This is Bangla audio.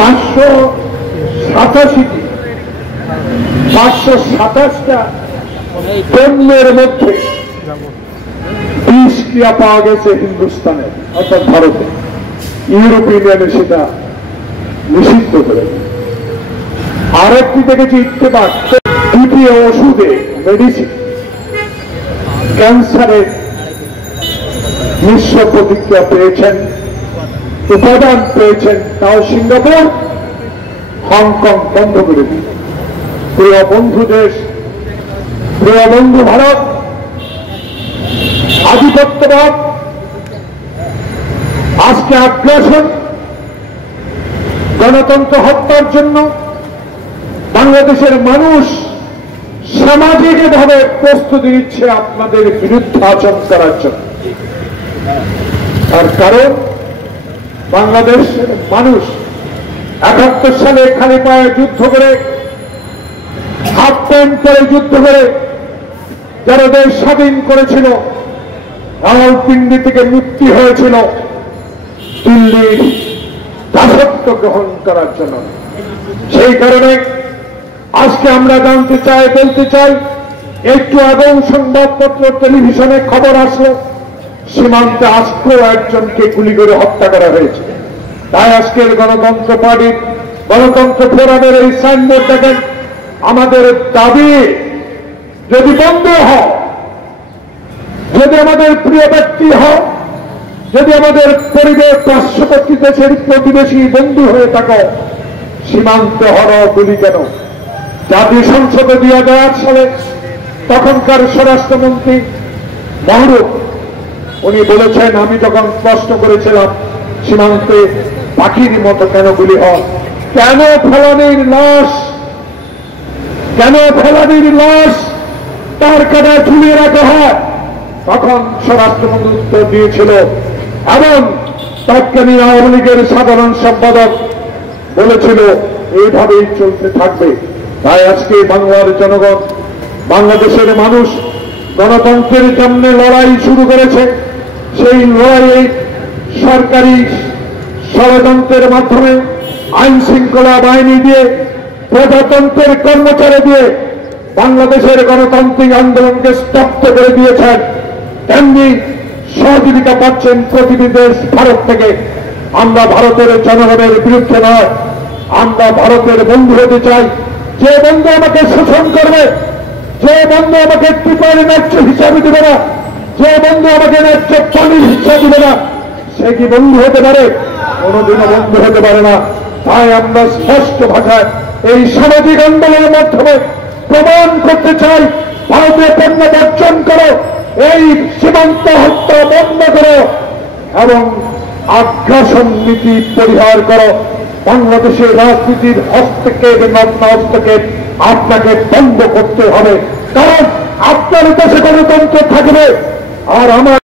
587টি 527টা পণ্যের মধ্যে বিষক্রিয়া পাওয়া গেছে হিন্দুস্তানে, অর্থাৎ ভারতে। ইউরোপিয়ানে সেটা নিষিদ্ধ করে। আরেকটি দেখেছি ইত্তেফাক, দ্বিতীয় ওষুধে মেডিসিন ক্যান্সারের মিশ্র প্রতিক্রিয়া পেয়েছেন, উপাদান পেয়েছেন, তাও সিঙ্গাপুর, হংকং বন্ধ করে দিল। প্রিয় বন্ধু দেশ, প্রিয় বন্ধু ভারত, আধিপত্যবাদ আজকে আগ্রাসন, গণতন্ত্র হত্যার জন্য বাংলাদেশের মানুষ সামাজিকভাবে প্রস্তুতি নিচ্ছে আপনাদের বিরুদ্ধে আচরণ করার জন্য। তার কারণ বাংলাদেশের মানুষ ৭১ সালে খালি পায়ে যুদ্ধ করে, হাফ প্যান্ট করে যুদ্ধ করে যারা দেশ স্বাধীন করেছিল, রাওয়ালপিন্ডি থেকে মুক্তি হয়েছিল দিল্লির দাসত্ব গ্রহণ করার জন্য। সেই কারণে আজকে আমরা জানতে চাই, বলতে চাই, একটু আগেও সংবাদপত্র টেলিভিশনে খবর আসলো সীমান্তে আজকেও একজনকে গুলি করে হত্যা করা হয়েছে। তাই আজকের গণতন্ত্র পার্টির, গণতন্ত্র ফোরামের এই সাইনবোর্ড দেখেন, আমাদের দাবি যদি বন্ধ হয়, যদি আমাদের প্রিয় ব্যক্তি হয়, যদি আমাদের পরিবেশ পার্শ্ববর্তী দেশের প্রতিবেশী বন্ধু হয়ে থাকো, সীমান্তে হর গুলি কেন? জাতীয় সংসদে 2008 সালে তখনকার স্বরাষ্ট্রমন্ত্রী মহরুফ উনি বলেছেন, আমি যখন প্রশ্ন করেছিলাম সীমান্তে পাখির মতো কেন গুলি হয়, কেন ফেলানির লাশ তার কাটায় ঝুলিয়ে রাখা হয়, তখন স্বরাষ্ট্রমন্ত্রী উত্তর দিয়েছিল, এবং তৎকালীন আওয়ামী লীগের সাধারণ সম্পাদক বলেছিল এইভাবেই চলতে থাকবে। তাই আজকে বাংলার জনগণ, বাংলাদেশের মানুষ গণতন্ত্রের জন্য লড়াই শুরু করেছে। সেই লড়াইয়ে সরকারি ষড়যন্ত্রের মাধ্যমে, আইন শৃঙ্খলা বাহিনী দিয়ে, প্রজাতন্ত্রের কর্মচারী দিয়ে বাংলাদেশের গণতান্ত্রিক আন্দোলনকে স্তব্ধ করে দিয়েছেন। তেমনি সহযোগিতা পাচ্ছেন প্রতিবেশী দেশ ভারত থেকে। আমরা ভারতের জনগণের বিরুদ্ধে নয়, আমরা ভারতের বন্ধু হতে চাই। যে বন্ধু আমাকে শোষণ করবে, যে বন্ধু আমাকে টিপার ন্যায্য হিসাবে দিবে না, যে বন্ধু আমাকে ন্যায্য পানির হিসাবে দিবে না, সে কি বন্ধু হতে পারে? কোনদিনও বন্ধু হতে পারে না। তাই আমরা স্পষ্ট ভাষায় এই সামাজিক আন্দোলনের মাধ্যমে প্রমাণ করতে চাই, ভারতীয় পণ্য বর্জন করো, এই সীমান্ত হত্যা বন্ধ করো এবং আগ্রাসন নীতি পরিহার করো। বাংলাদেশের রাজনীতির হস্তক্ষেপ, নগ্ন হস্তক্ষেপ আপনাকে বন্ধ করতে হবে, কারণ আপনার দেশে গণতন্ত্র থাকবে আর আমার